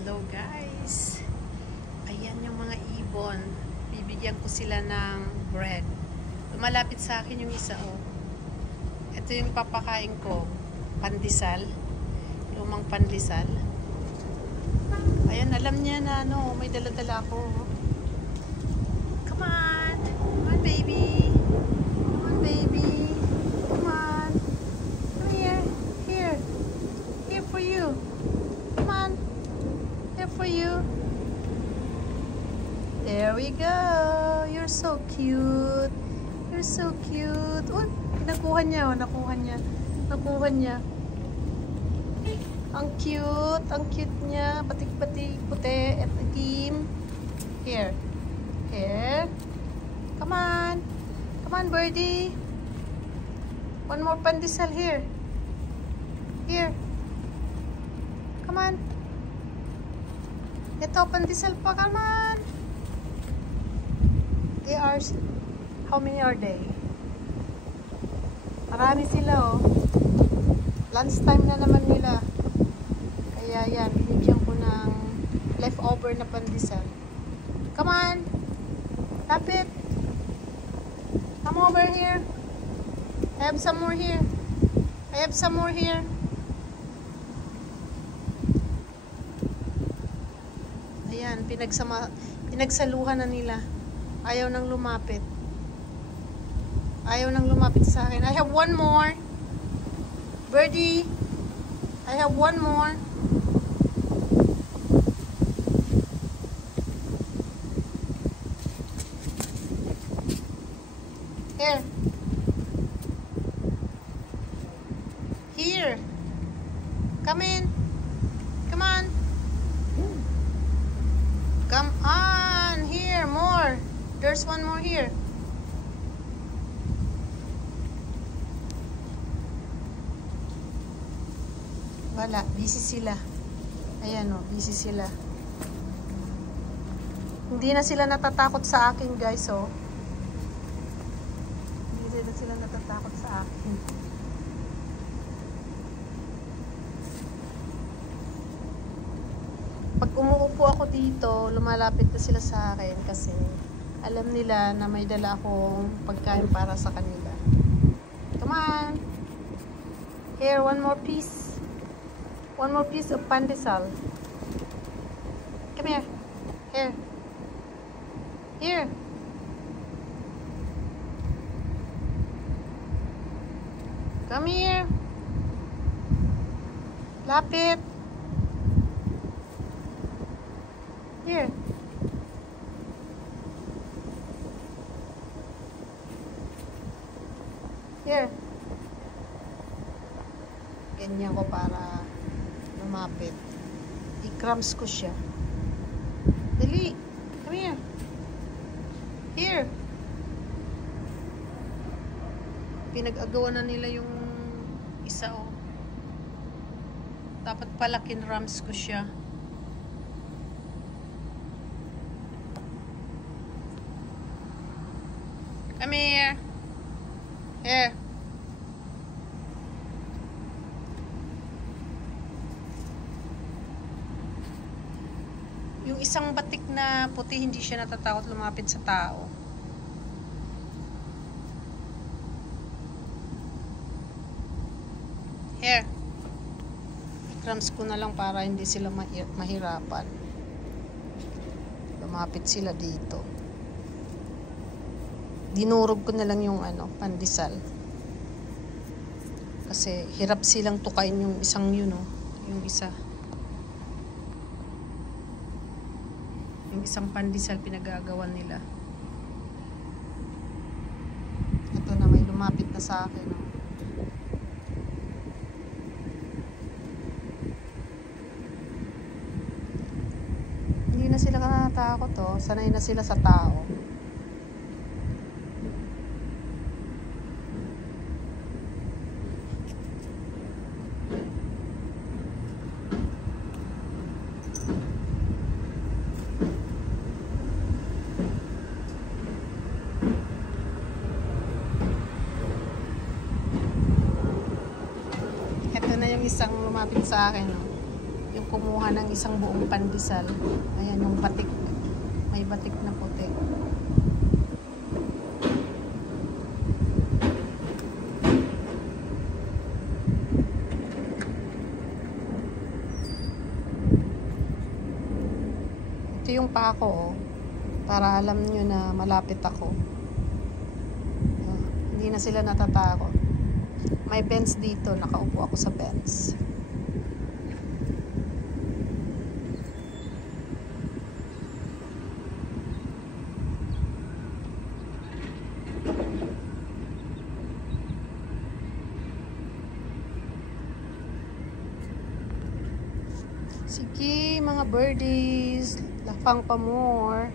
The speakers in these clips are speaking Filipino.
Hello guys. Ayan yung mga ibon. Bibigyan ko sila ng bread. Lumalapit sa akin yung isa, oh. Ito yung papakain ko. Pandesal. Lumang pandesal. Ayan, alam niya na ano, may dala-dala ako. Come on. Come on, baby. Come on, baby. Come on. Come here. Here. Here for you. Come on. Here for you. There we go. You're so cute. You're so cute. Uy, nakuha niya, oh. Nakuha niya. Nakuha niya. Ang cute niya. Batik-batik, puti, at itim. Here. Here. Come on. Come on, birdie. One more pandesal here. Here. Come on. Ito, pandesal pa. Come on. They are... How many are they? Marami sila, oh. Lunch time na naman nila. Kaya yan, binigyan ko ng leftover na pandesal. Come on. Lapit. Come over here. I have some more here. I have some more here. Ayan, pinagsaluhan na nila. Ayaw nang lumapit. Ayaw nang lumapit sa akin. I have one more. Birdie. I have one more. Here. Here. Come in. Come on. Come on. Here, more. There's one more here. Wala. Busy sila. Ayan, oh. Busy sila. Hindi na sila natatakot sa akin, guys, oh. Hindi na sila natatakot sa akin. Pag umuupo ako dito, lumalapit na sila sa akin kasi alam nila na may dala akong pagkain para sa kanila. Come on. Here, one more piece. One more piece of pandesal. Come here. Here. Here. Come here. Lapit. Here. Here. Ganyan ko para lumapit. I-crumbs ko siya. Dali. Come here. Here. Pinag-agawan na nila yung isa, oh. Dapat pala kinrams ko siya. Come here. Here. Yung isang batik na puti, hindi siya natatakot lumapit sa tao. Here. I-crumbs ko na lang para hindi sila mahirapan. Lumapit sila dito. Dinurog ko na lang yung pandesal. Kasi hirap silang tukain yung isang yun, oh. Yung isa. Yung isang pandesal pinagagawan nila. Ito na, may lumapit na sa akin, oh. Hindi na sila natatakot, oh. Sanay na sila sa tao. Ito na yung isang lumapit sa akin, oh. Yung kumuha ng isang buong pandesal. Ayan yung batik. May batik na puti. Ito yung pako, oh, para alam nyo na malapit ako. Hindi na sila natatakot. May bench dito, nakaupo ako sa bench. Sige, mga birdies, lafang pa more.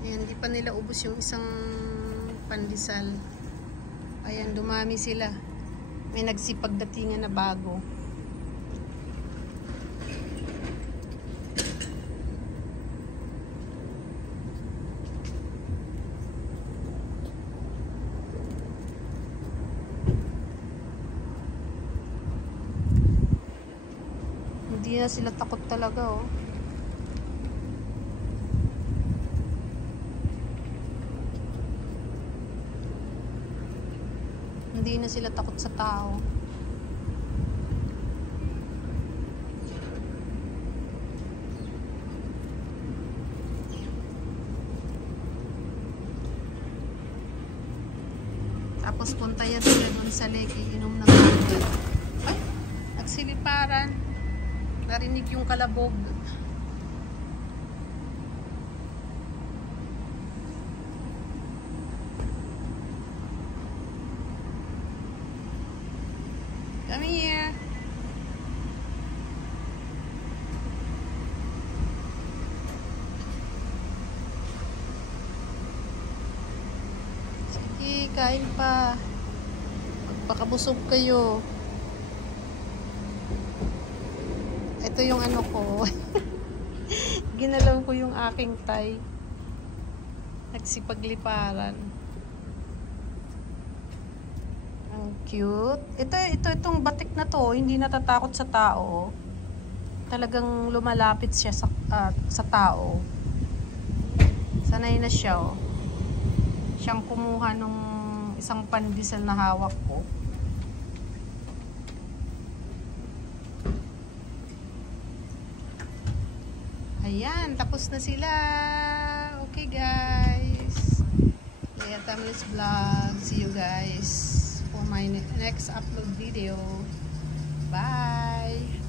Ayan, hindi pa nila ubos yung isang pandesal. Ayan, dumami sila. May nagsipagdatingan na bago. Hindi na sila takot talaga, oh. Hindi na sila takot sa tao. Tapos punta yan sila dun sa lake, inom ng tubig. Ay, nagsiliparan. Narinig yung kalabog. Come here. Sige, kain pa. Magpakabusog kayo. Ito yung ano ko. Ginalaw ko yung aking tay. Nagsipagliparan. Cute. Itong batik na to, hindi natatakot sa tao. Talagang lumalapit siya sa tao. Sanay na siya, oh. Siyang kumuha nung isang pandesal na hawak ko. Ayan, tapos na sila. Okay, guys. Leah Tamlis Vlog. See you guys for my next upload video. Bye!